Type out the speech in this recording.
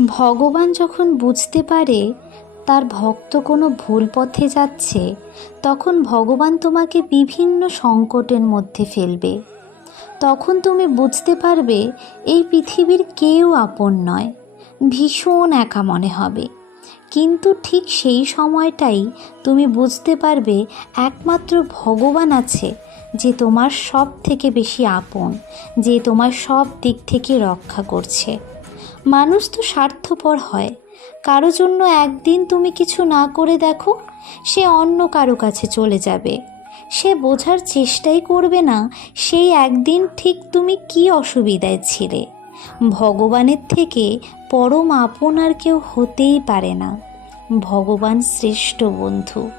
ভগবান যখন বুঝতে পারে তার ভক্ত কোনো ভুল পথে যাচ্ছে, তখন ভগবান তোমাকে বিভিন্ন সংকটের মধ্যে ফেলবে। তখন তুমি বুঝতে পারবে এই পৃথিবীর কেউ আপন নয়, ভীষণ একা মনে হবে। কিন্তু ঠিক সেই সময়টাই তুমি বুঝতে পারবে একমাত্র ভগবান আছে, যে তোমার সব থেকে বেশি আপন, যে তোমার সব দিক থেকে রক্ষা করছে। মানুষ তো স্বার্থপর হয়। কারো জন্য একদিন তুমি কিছু না করে দেখো, সে অন্য কারো কাছে চলে যাবে। সে বোঝার চেষ্টাই করবে না সেই একদিন ঠিক তুমি কী অসুবিধায় ছিলে। ভগবানের থেকে পরম আপন আর কেউ হতেই পারে না। ভগবান শ্রেষ্ঠ বন্ধু।